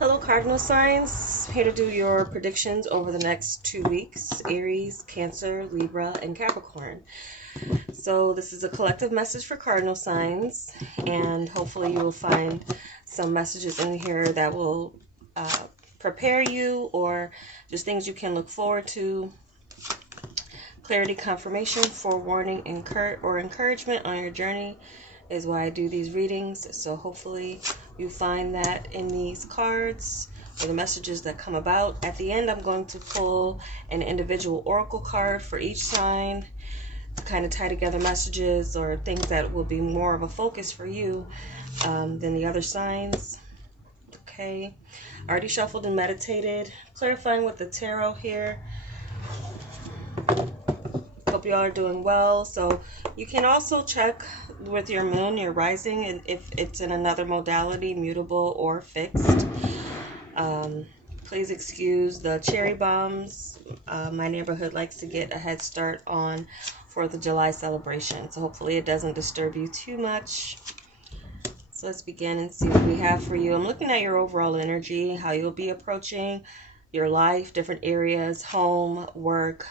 Hello, cardinal signs. Here to do your predictions over the next 2 weeks: Aries, Cancer, Libra, and Capricorn. So, this is a collective message for cardinal signs, and hopefully, you will find some messages in here that will prepare you or just things you can look forward to. Clarity, confirmation, forewarning, or encouragement on your journey is why I do these readings. So hopefully you find that in these cards or the messages that come about. At the end, I'm going to pull an individual oracle card for each sign to kind of tie together messages or things that will be more of a focus for you than the other signs. Okay, already shuffled and meditated, clarifying with the tarot here. Hope you all are doing well. So you can also check with your moon, your rising, and if it's in another modality, mutable or fixed. Please excuse the cherry bombs. My neighborhood likes to get a head start on 4th of July celebration, so hopefully it doesn't disturb you too much. So let's begin and see what we have for you. I'm looking at your overall energy, how you'll be approaching your life, different areas, home, work,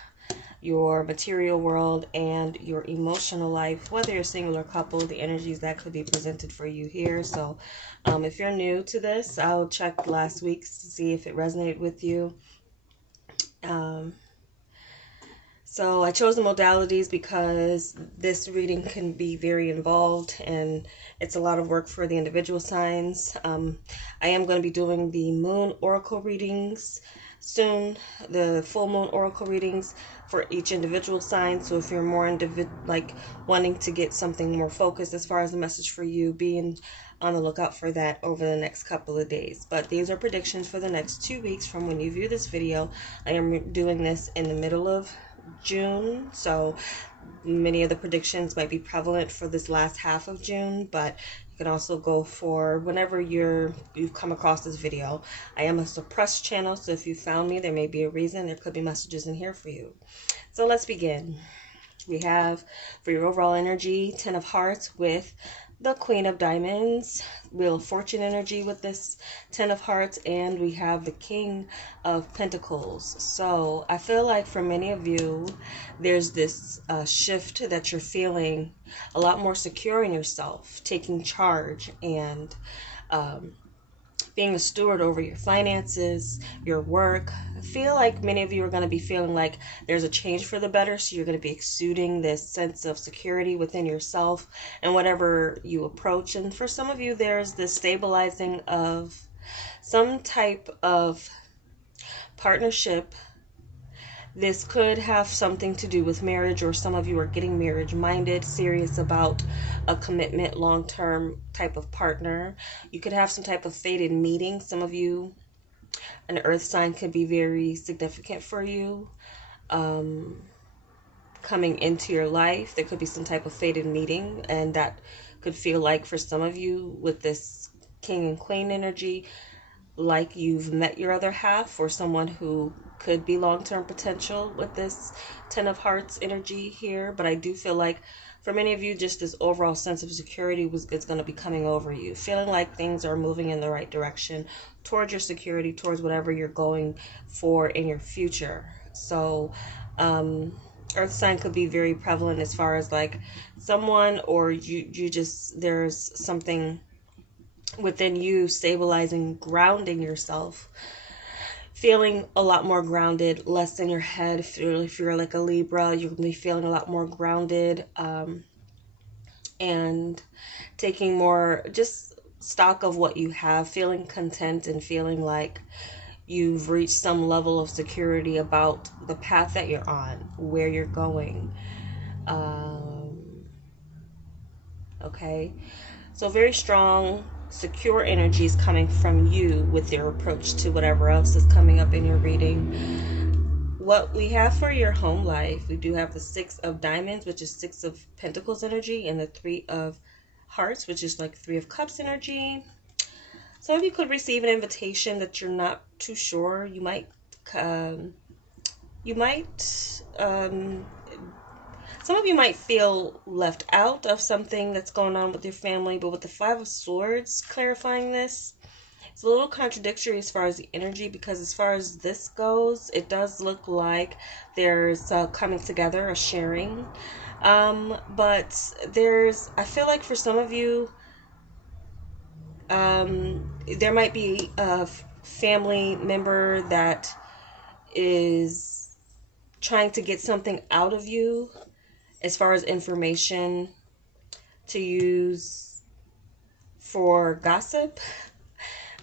your material world, and your emotional life, whether you're single or couple, the energies that could be presented for you here. So if you're new to this, I'll check last week's to see if it resonated with you. So I chose the modalities because this reading can be very involved and it's a lot of work for the individual signs. I am going to be doing the moon oracle readings soon, the full moon oracle readings for each individual sign. So if you're more like wanting to get something more focused as far as the message for you, be on the lookout for that over the next couple of days. But these are predictions for the next 2 weeks from when you view this video. I am doing this in the middle of June, so many of the predictions might be prevalent for this last half of June, but you can also go for whenever you've come across this video. I am a suppressed channel, so if you found me, there may be a reason. There could be messages in here for you. So let's begin. We have for your overall energy, 10 of Hearts with the Queen of Diamonds, Wheel of Fortune energy with this 10 of Hearts, and we have the King of Pentacles. So I feel like for many of you, there's this shift that you're feeling a lot more secure in yourself, taking charge, and being a steward over your finances, your work. I feel like many of you are going to be feeling like there's a change for the better, so you're going to be exuding this sense of security within yourself and whatever you approach. And for some of you, there's this stabilizing of some type of partnership. This could have something to do with marriage, or some of you are getting marriage minded, serious about a commitment, long-term type of partner. You could have some type of fated meeting. Some of you, an earth sign could be very significant for you coming into your life. There could be some type of fated meeting, and that could feel like for some of you with this King and Queen energy, like you've met your other half, or someone who could be long-term potential with this 10 of Hearts energy here. But I do feel like for many of you, just this overall sense of security is going to be coming over you, feeling like things are moving in the right direction towards your security, towards whatever you're going for in your future. So earth sign could be very prevalent as far as like someone, or you just, there's something within you stabilizing, grounding yourself, feeling a lot more grounded, less in your head. If you're like a Libra, you're going to be feeling a lot more grounded and taking more just stock of what you have, feeling content and feeling like you've reached some level of security about the path that you're on, where you're going. Okay, so very strong, secure energies coming from you with your approach to whatever else is coming up in your reading. What we have for your home life, we do have the 6 of Diamonds, which is 6 of Pentacles energy, and the 3 of Hearts, which is like 3 of Cups energy. Some of you could receive an invitation that you're not too sure. You might some of you might feel left out of something that's going on with your family, but with the 5 of Swords clarifying this, It's a little contradictory as far as the energy, because as far as this goes, it does look like there's coming together, a sharing. But I feel like for some of you, there might be a family member that is trying to get something out of you as far as information to use for gossip.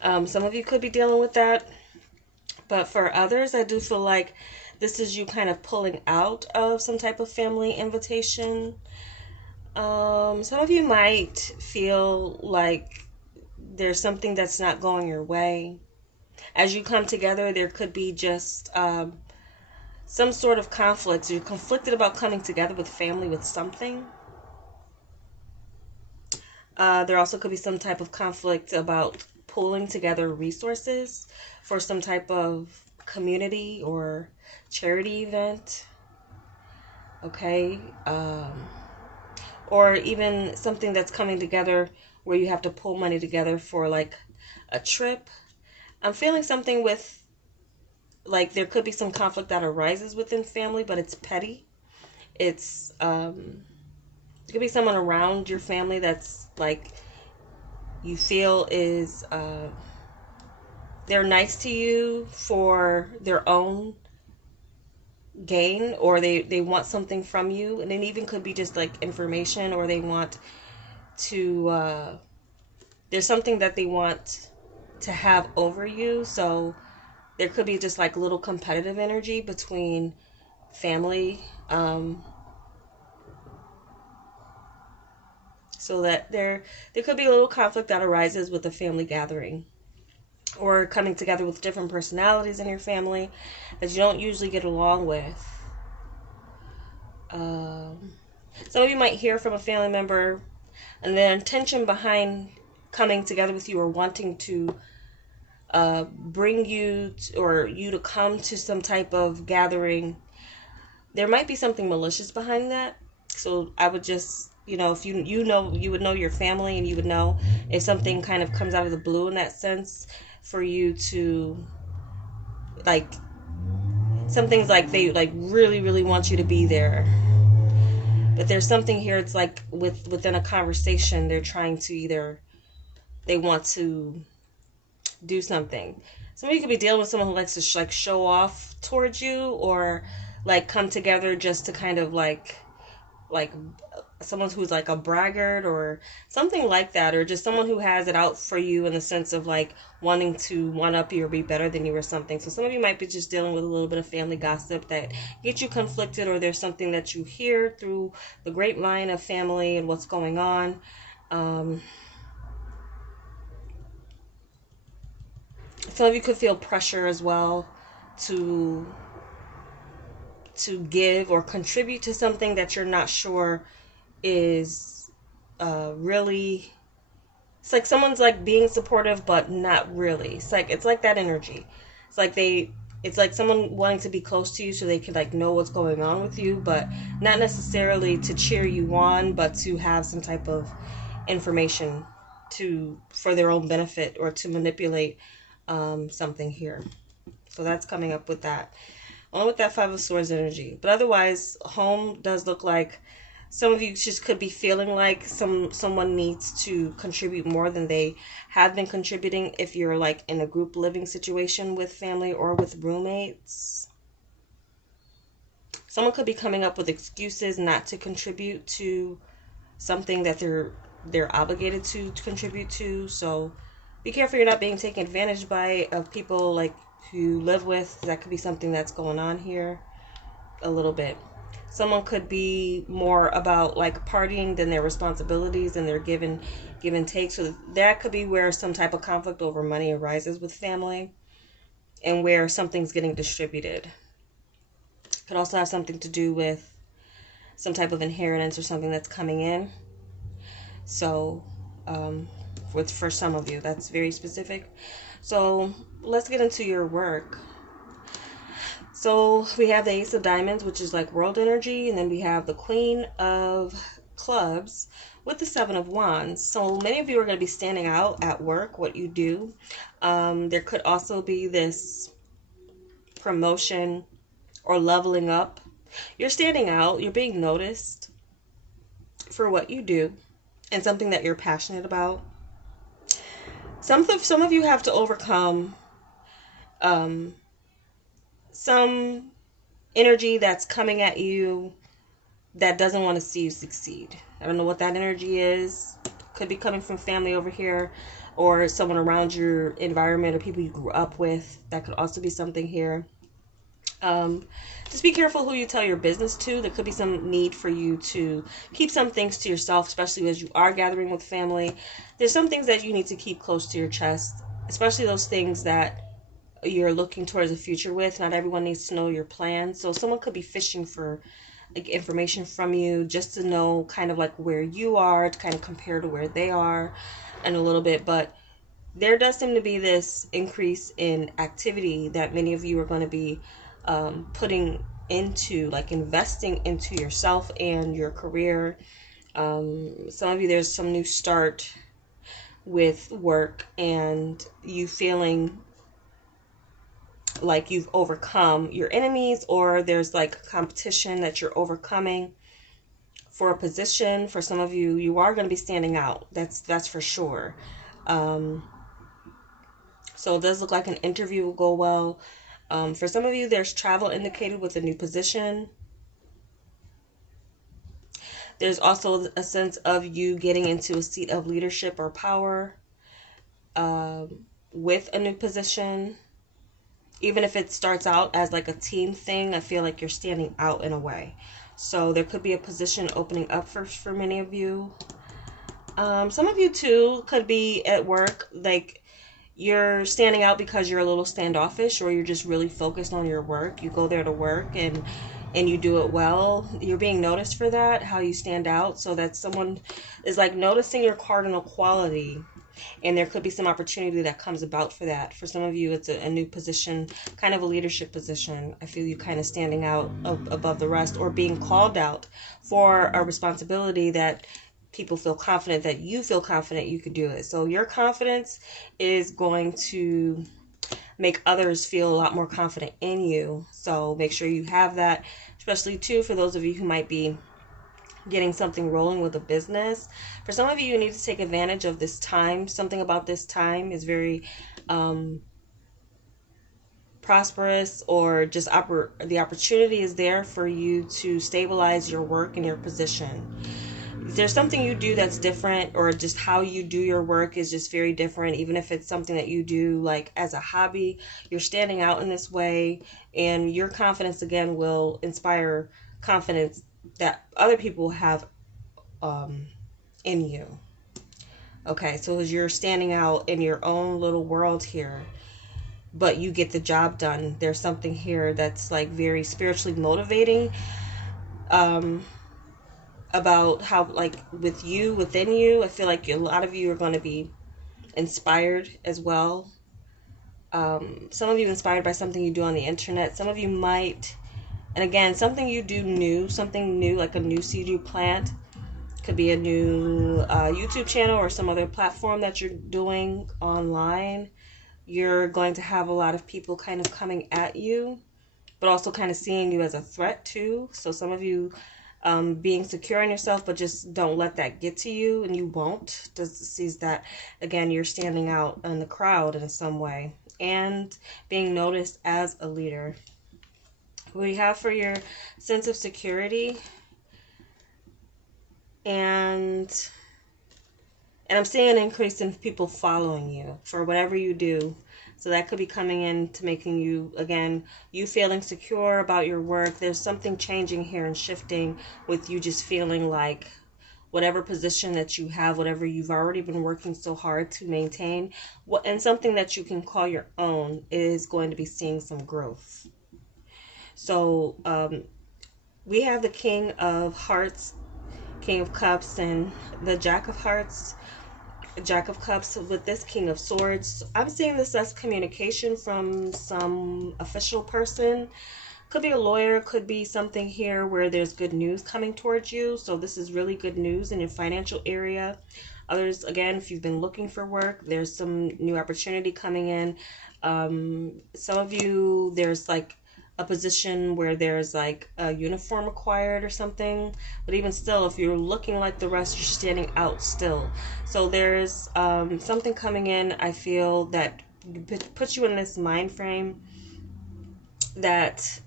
Some of you could be dealing with that, but for others, I do feel like this is you kind of pulling out of some type of family invitation. Some of you might feel like there's something that's not going your way. As you come together, there could be just some sort of conflict. You're conflicted about coming together with family with something. There also could be some type of conflict about pulling together resources for some type of community or charity event. Okay. Or even something that's coming together where you have to pull money together for like a trip. I'm feeling something with, like, there could be some conflict that arises within family, but it's petty. It's it could be someone around your family that's like you feel is they're nice to you for their own gain, or they want something from you, and it even could be just like information, or they want to there's something that they want to have over you. So there could be just like little competitive energy between family, so that there could be a little conflict that arises with a family gathering, or coming together with different personalities in your family that you don't usually get along with. Some of you might hear from a family member, and their intention behind coming together with you or wanting to bring you or you to come to some type of gathering, there might be something malicious behind that. So I would just, if you would know your family, and you would know if something kind of comes out of the blue in that sense, for you to, like, something's like they like really, really want you to be there. But there's something here, it's like within a conversation, they're trying to they want to do something. Somebody could be dealing with someone who likes to like show off towards you, or like come together just to kind of like someone who's like a braggart or something like that, or just someone who has it out for you in the sense of like wanting to one up you or be better than you or something. So some of you might be just dealing with a little bit of family gossip that gets you conflicted, or there's something that you hear through the grapevine of family and what's going on. Some of you could feel pressure as well to give or contribute to something that you're not sure is really. It's like someone's like being supportive, but not really. It's like that energy. It's like someone wanting to be close to you so they can like know what's going on with you, but not necessarily to cheer you on, but to have some type of information for their own benefit, or to manipulate something here. So that's coming up with that. Only with that Five of Swords energy. But otherwise, home does look like some of you just could be feeling like someone needs to contribute more than they have been contributing, if you're like in a group living situation with family or with roommates. Someone could be coming up with excuses not to contribute to something that they're obligated to contribute to. So be careful you're not being taken advantage by of people like who you live with. That could be something that's going on here a little bit. Someone could be more about like partying than their responsibilities and their give and take. So that could be where some type of conflict over money arises with family, and where something's getting distributed. Could also have something to do with some type of inheritance or something that's coming in. So for some of you, that's very specific. So let's get into your work. So we have the Ace of Diamonds, which is like world energy, and then we have the Queen of Clubs, with the Seven of Wands. So many of you are going to be standing out at work, what you do. There could also be this promotion or leveling up. You're standing out. You're being noticed for what you do and something that you're passionate about. Some of you have to overcome some energy that's coming at you that doesn't want to see you succeed. I don't know what that energy is. Could be coming from family over here, or someone around your environment, or people you grew up with. That could also be something here. Just be careful who you tell your business to. There could be some need for you to keep some things to yourself, especially as you are gathering with family. There's some things that you need to keep close to your chest, especially those things that you're looking towards a future with. Not everyone needs to know your plans. So someone could be fishing for like information from you just to know kind of like where you are, to kind of compare to where they are and a little bit. But there does seem to be this increase in activity that many of you are going to be putting into, like investing into yourself and your career. Some of you, there's some new start with work and you feeling like you've overcome your enemies, or there's like competition that you're overcoming for a position. For some of you, you are going to be standing out. That's for sure. So it does look like an interview will go well. For some of you, there's travel indicated with a new position. There's also a sense of you getting into a seat of leadership or power with a new position. Even if it starts out as like a team thing, I feel like you're standing out in a way. So there could be a position opening up for many of you. Some of you too could be at work, like you're standing out because you're a little standoffish, or you're just really focused on your work. You go there to work and you do it well. You're being noticed for that, how you stand out. So that someone is like noticing your cardinal quality. And there could be some opportunity that comes about for that. For some of you, it's a new position, kind of a leadership position. I feel you kind of standing out above the rest, or being called out for a responsibility that people feel confident, that you feel confident you could do it. So your confidence is going to make others feel a lot more confident in you. So make sure you have that, especially too for those of you who might be getting something rolling with a business. For some of you, you need to take advantage of this time. Something about this time is very prosperous, or just the opportunity is there for you to stabilize your work and your position. If there's something you do that's different, or just how you do your work is just very different, even if it's something that you do like as a hobby, you're standing out in this way, and your confidence again will inspire confidence that other people have in you. Okay, so as you're standing out in your own little world here, but you get the job done, there's something here that's like very spiritually motivating about how, like with you, within you, I feel like a lot of you are going to be inspired as well. Some of you inspired by something you do on the internet. Some of you might, and again, something you do new, something new, like a new seed you plant. Could be a new YouTube channel or some other platform that you're doing online. You're going to have a lot of people kind of coming at you, but also kind of seeing you as a threat too. So some of you being secure in yourself, but just don't let that get to you, and you won't. Just sees that, again, you're standing out in the crowd in some way and being noticed as a leader. We have for your sense of security, and I'm seeing an increase in people following you for whatever you do. So that could be coming in to making you, again, you feeling secure about your work. There's something changing here and shifting with you just feeling like whatever position that you have, whatever you've already been working so hard to maintain, and something that you can call your own, is going to be seeing some growth. So we have the King of Hearts, King of Cups, and the Jack of Hearts, Jack of Cups with this King of Swords. I'm seeing this as communication from some official person. Could be a lawyer, could be something here where there's good news coming towards you. So this is really good news in your financial area. Others, again, if you've been looking for work, there's some new opportunity coming in. Some of you, there's like a position where there's like a uniform required or something. But even still, if you're looking like the rest, you're standing out still. So there's something coming in, I feel, that puts you in this mind frame that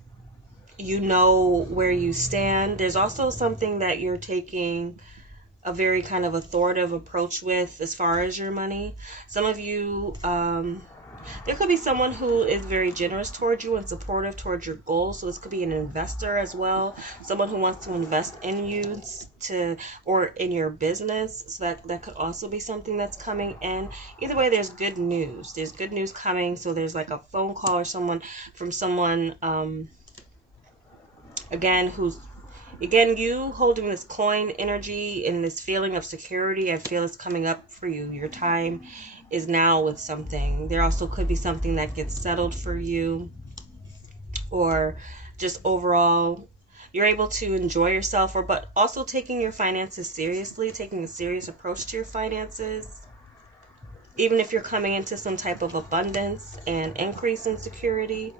you know where you stand. There's also something that you're taking a very kind of authoritative approach with as far as your money. Some of you, there could be someone who is very generous towards you and supportive towards your goals. So this could be an investor as well, someone who wants to invest in you or in your business. So that could also be something that's coming in. Either way, there's good news. There's good news coming. So there's like a phone call or someone, again, you holding this coin energy and this feeling of security, I feel is coming up for you. Your time is now with something. There also could be something that gets settled for you, or just overall you're able to enjoy yourself, but also taking your finances seriously, taking a serious approach to your finances. Even if you're coming into some type of abundance and increase in security,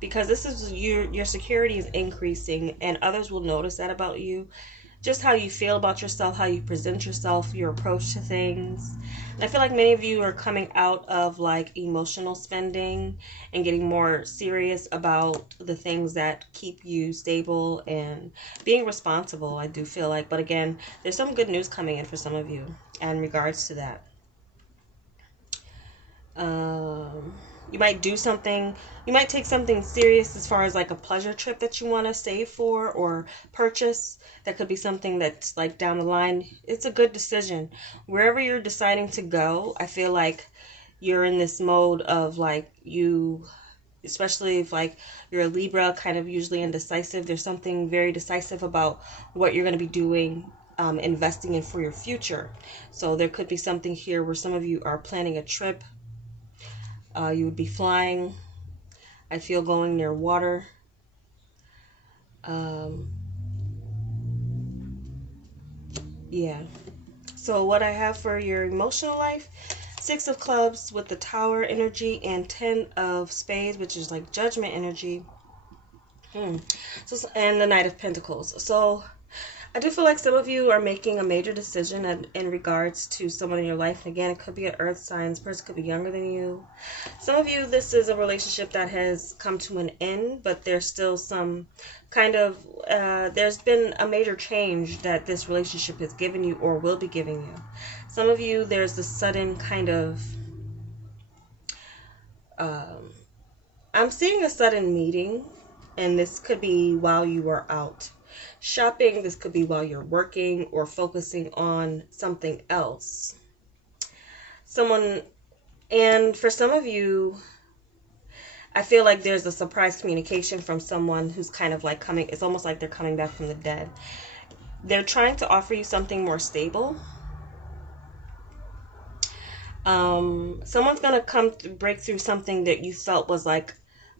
because this is your security is increasing, and others will notice that about you. Just how you feel about yourself, how you present yourself, your approach to things. And I feel like many of you are coming out of like emotional spending and getting more serious about the things that keep you stable and being responsible, I do feel like. But again, there's some good news coming in for some of you in regards to that. You might do something, you might take something serious as far as like a pleasure trip that you want to save for or purchase. That could be something that's like down the line. It's a good decision. Wherever you're deciding to go, I feel like you're in this mode of like especially if like you're a Libra, kind of usually indecisive. There's something very decisive about what you're going to be doing, investing in for your future. So there could be something here where some of you are planning a trip. You would be flying. I feel going near water. Yeah. So what I have for your emotional life, 6 of Clubs with the Tower energy and 10 of Spades, which is like Judgment energy. So, and the Knight of Pentacles. So I do feel like some of you are making a major decision in regards to someone in your life. Again, it could be an earth sign. This person could be younger than you. Some of you, this is a relationship that has come to an end, but there's still some kind of, there's been a major change that this relationship has given you or will be giving you. Some of you, there's this sudden kind of, I'm seeing a sudden meeting, and this could be while you are out shopping. This could be while you're working or focusing on something else. And for some of you, I feel like there's a surprise communication from someone who's kind of like coming, it's almost like they're coming back from the dead. They're trying to offer you something more stable. Someone's going to come to break through something that you felt was like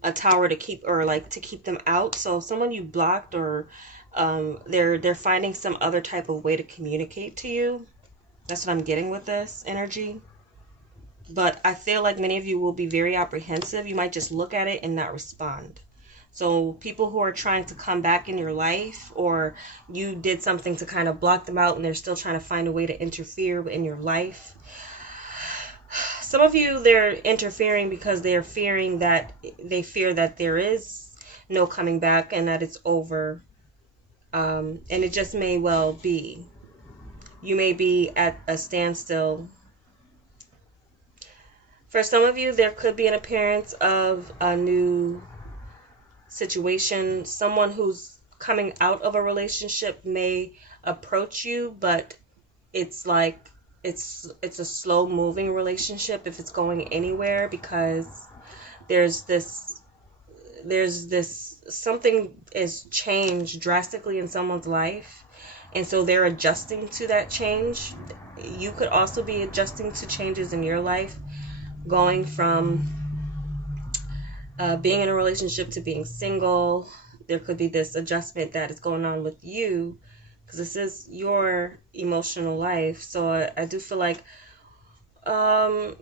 a tower to keep, or like to keep them out. So someone you blocked, or they're finding some other type of way to communicate to you. That's what I'm getting with this energy. But I feel like many of you will be very apprehensive. You might just look at it and not respond. So people who are trying to come back in your life, or you did something to kind of block them out and they're still trying to find a way to interfere in your life. Some of you, they're interfering because they fear that there is no coming back and that it's over. And it just may well be. You may be at a standstill. For some of you, there could be an appearance of a new situation. Someone who's coming out of a relationship may approach you, but it's like it's a slow moving relationship if it's going anywhere, because there's this something is changed drastically in someone's life, and so they're adjusting to that change. You could also be adjusting to changes in your life, going from being in a relationship to being single. There could be this adjustment that is going on with you because this is your emotional life. So I do feel like um,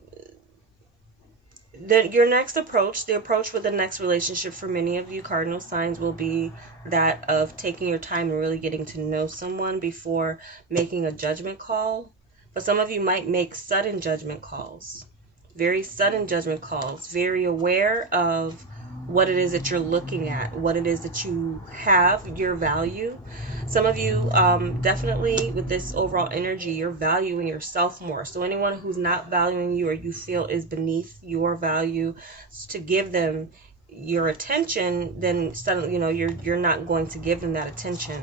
your next approach, the approach with the next relationship for many of you cardinal signs will be that of taking your time and really getting to know someone before making a judgment call. But some of you might make sudden judgment calls, very sudden judgment calls, very aware of what it is that you're looking at, what it is that you have, your value. Some of you, definitely with this overall energy, you're valuing yourself more. So anyone who's not valuing you or you feel is beneath your value, to give them your attention, then suddenly, you're not going to give them that attention.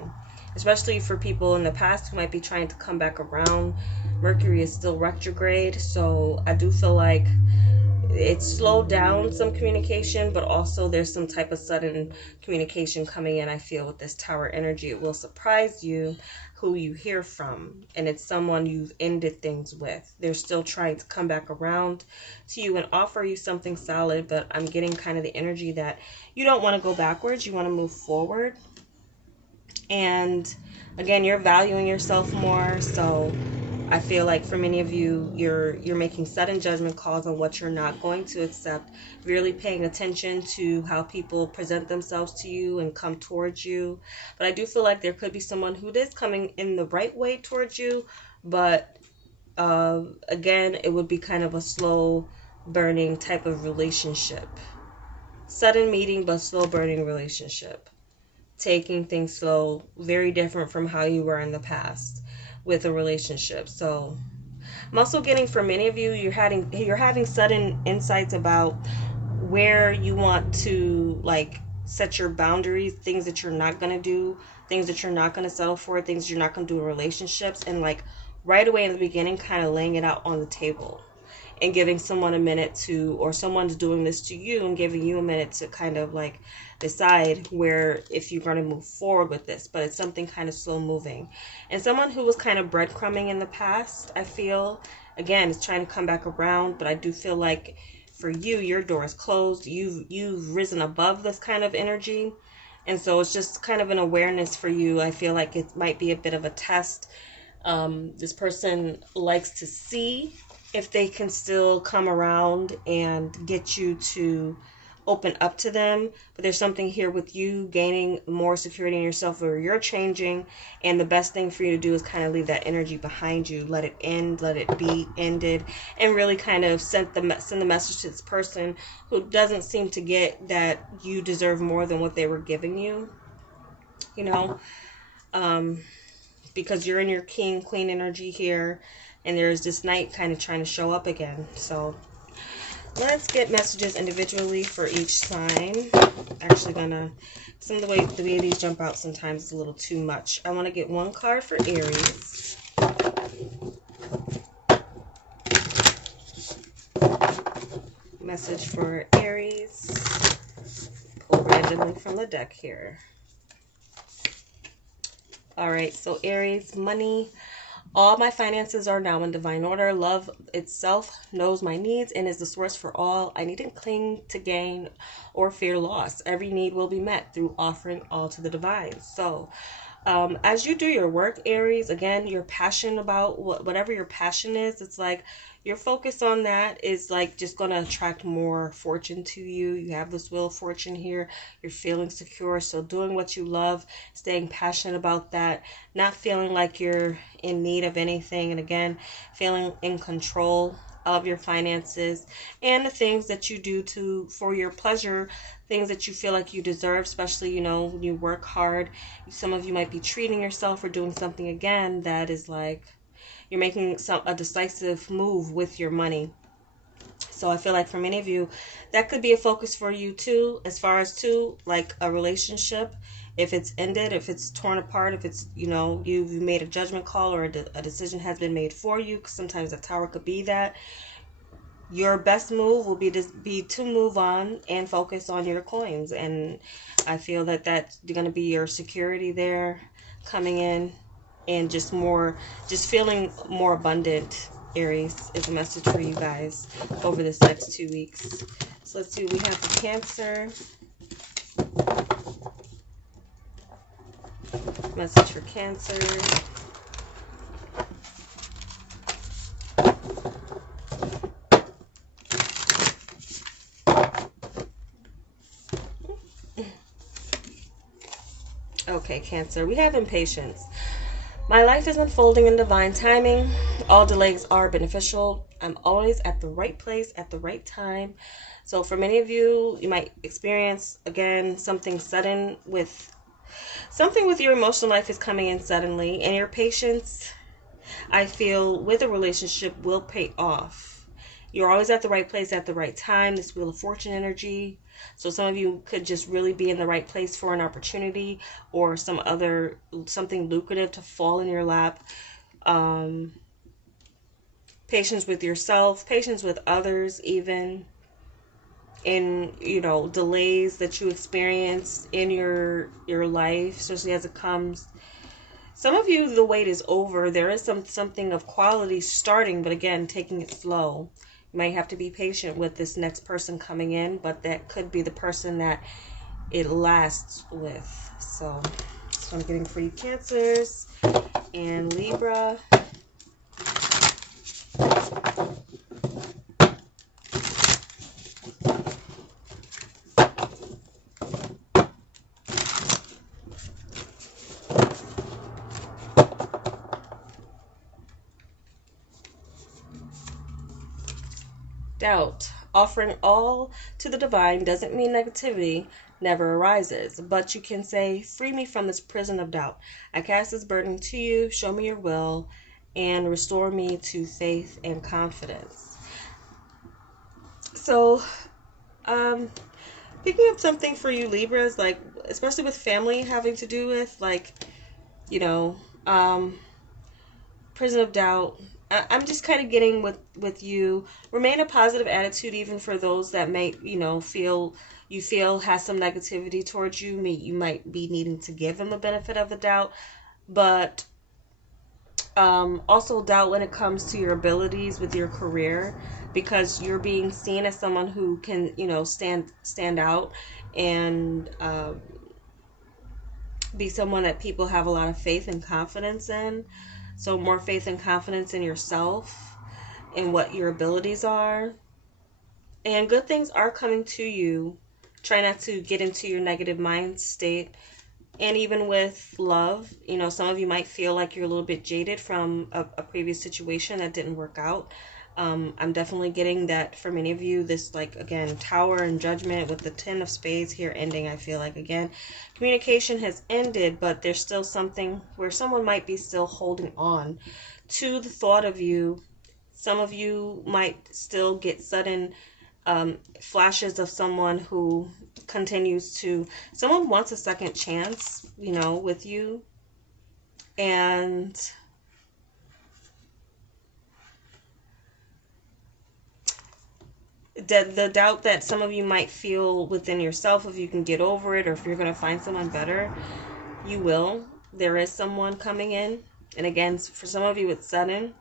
Especially for people in the past who might be trying to come back around. Mercury is still retrograde, so I do feel like it's slowed down some communication, but also there's some type of sudden communication coming in. I feel with this Tower energy, it will surprise you who you hear from, and it's someone you've ended things with. They're still trying to come back around to you and offer you something solid, but I'm getting kind of the energy that you don't want to go backwards, you want to move forward. And again, you're valuing yourself more, so I feel like for many of you, you're making sudden judgment calls on what you're not going to accept, really paying attention to how people present themselves to you and come towards you. But I do feel like there could be someone who is coming in the right way towards you, but again, it would be kind of a slow burning type of relationship. Sudden meeting, but slow burning relationship. Taking things slow, very different from how you were in the past with a relationship. So I'm also getting, for many of you, you're having sudden insights about where you want to like set your boundaries, things that you're not going to do, things that you're not going to settle for, things you're not going to do in relationships, and like right away in the beginning kind of laying it out on the table and giving someone a minute to, or someone's doing this to you and giving you a minute to kind of like decide where, if you're going to move forward with this. But it's something kind of slow moving. And someone who was kind of breadcrumbing in the past, I feel, again, is trying to come back around. But I do feel like for you, your door is closed. You've risen above this kind of energy. And so it's just kind of an awareness for you. I feel like it might be a bit of a test. This person likes to see if they can still come around and get you to open up to them. But there's something here with you gaining more security in yourself where you're changing, and the best thing for you to do is kind of leave that energy behind you. Let it end, let it be ended, and really kind of send the message to this person who doesn't seem to get that you deserve more than what they were giving you, because you're in your king queen energy here, and there's this knight kind of trying to show up again. So let's get messages individually for each sign. Actually gonna, some of the way these jump out sometimes is a little too much. I want to get one card for Aries. Message for Aries. Pull randomly from the deck here. Alright, so Aries, money. All my finances are now in divine order. Love itself knows my needs and is the source for all. I needn't cling to gain or fear loss. Every need will be met through offering all to the divine. So as you do your work, Aries, again, you're passionate about whatever your passion is. It's like your focus on that is like just going to attract more fortune to you. You have this wheel of fortune here. You're feeling secure. So doing what you love, staying passionate about that, not feeling like you're in need of anything. And again, feeling in control of your finances and the things that you do for your pleasure, things that you feel like you deserve, especially, when you work hard. Some of you might be treating yourself or doing something again that is like you're making a decisive move with your money. So I feel like for many of you, that could be a focus for you too, as far as like a relationship. If it's ended, if it's torn apart, if it's, you've made a judgment call or a decision has been made for you, because sometimes a tower could be that. Your best move will be to move on and focus on your coins. And I feel that that's going to be your security there coming in, and just feeling more abundant. Aries is a message for you guys over this next 2 weeks. So let's see, we have the Cancer. Message for Cancer. Okay, Cancer, we have impatience. My life is unfolding in divine timing. All delays are beneficial. I'm always at the right place at the right time. So for many of you, you might experience, again, something sudden with your emotional life is coming in suddenly, and your patience, I feel, with a relationship will pay off. You're always at the right place at the right time. This Wheel of Fortune energy. So some of you could just really be in the right place for an opportunity or something lucrative to fall in your lap. Patience with yourself, patience with others, even in, delays that you experience in your life, especially as it comes. Some of you, the wait is over. There is something of quality starting, but again, taking it slow. You might have to be patient with this next person coming in, but that could be the person that it lasts with. So that's what I'm getting for you, Cancers and Libra. Doubt. Offering all to the divine doesn't mean negativity never arises, but you can say, free me from this prison of doubt. I cast this burden to you, show me your will, and restore me to faith and confidence. So, picking up something for you Libras, like, especially with family having to do with, like, prison of doubt. I'm just kind of getting with you. Remain a positive attitude, even for those that may, feel has some negativity towards you. You might be needing to give them a benefit of the doubt, but also doubt when it comes to your abilities with your career, because you're being seen as someone who can, stand out and be someone that people have a lot of faith and confidence in. So more faith and confidence in yourself and what your abilities are. And good things are coming to you. Try not to get into your negative mind state. And even with love, some of you might feel like you're a little bit jaded from a previous situation that didn't work out. I'm definitely getting that for many of you. This, like, again, Tower and Judgment with the Ten of Spades here ending. I feel like, again, communication has ended, but there's still something where someone might be still holding on to the thought of you. Some of you might still get sudden flashes of someone who someone wants a second chance, with you. And the doubt that some of you might feel within yourself, if you can get over it or if you're going to find someone better, you will. There is someone coming in. And again, for some of you it's sudden,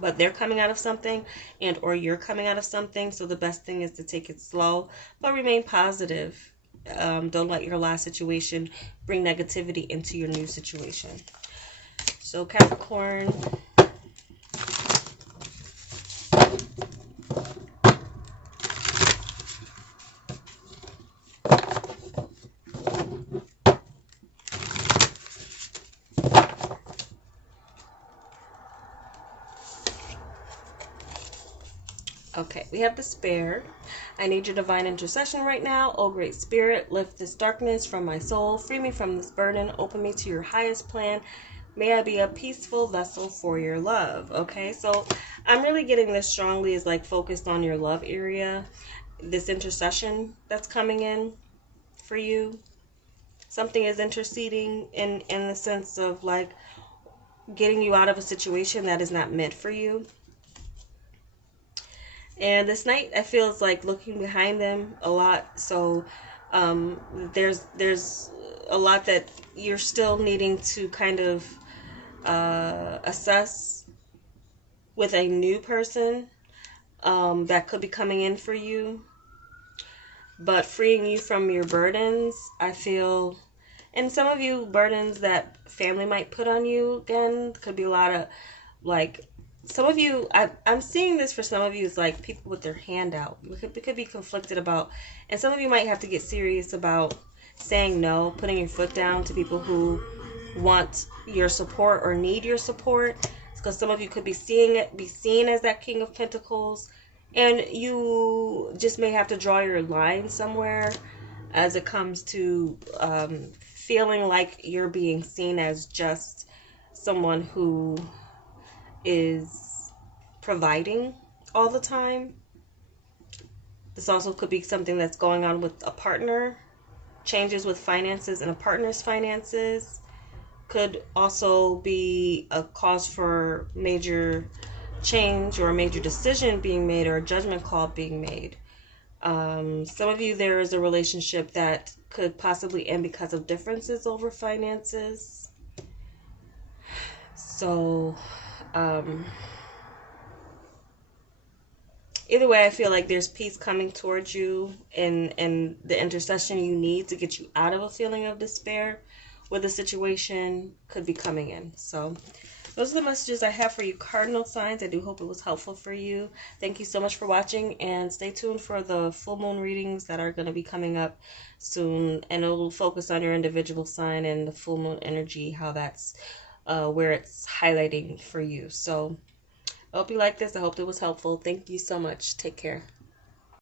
but they're coming out of something, and or you're coming out of something. So the best thing is to take it slow, but remain positive. Don't let your last situation bring negativity into your new situation. So Capricorn, okay, we have Despair. I need your divine intercession right now. Oh, great spirit, lift this darkness from my soul. Free me from this burden. Open me to your highest plan. May I be a peaceful vessel for your love. Okay, so I'm really getting this strongly is like focused on your love area. This intercession that's coming in for you. Something is interceding in the sense of like getting you out of a situation that is not meant for you. And this night, I feel it's like looking behind them a lot. So there's a lot that you're still needing to kind of assess with a new person that could be coming in for you. but freeing you from your burdens, I feel, and some of you burdens that family might put on you, again, could be a lot of, like, some of you, I'm seeing this for some of you, is like people with their hand out. We could be conflicted about, and some of you might have to get serious about saying no, putting your foot down to people who want your support or need your support. Because some of you could be seen as that King of Pentacles, and you just may have to draw your line somewhere as it comes to feeling like you're being seen as just someone who is providing all the time. This also could be something that's going on with a partner. Changes with finances and a partner's finances could also be a cause for major change or a major decision being made or a judgment call being made. Some of you, there is a relationship that could possibly end because of differences over finances. So, either way, I feel like there's peace coming towards you, and the intercession you need to get you out of a feeling of despair with a situation could be coming in. So those are the messages I have for you, cardinal signs. I do hope it was helpful for you. Thank you so much for watching, and stay tuned for the full moon readings that are going to be coming up soon, and it will focus on your individual sign and the full moon energy, how that's where it's highlighting for you. So I hope you like this. I hope it was helpful. Thank you so much. Take care.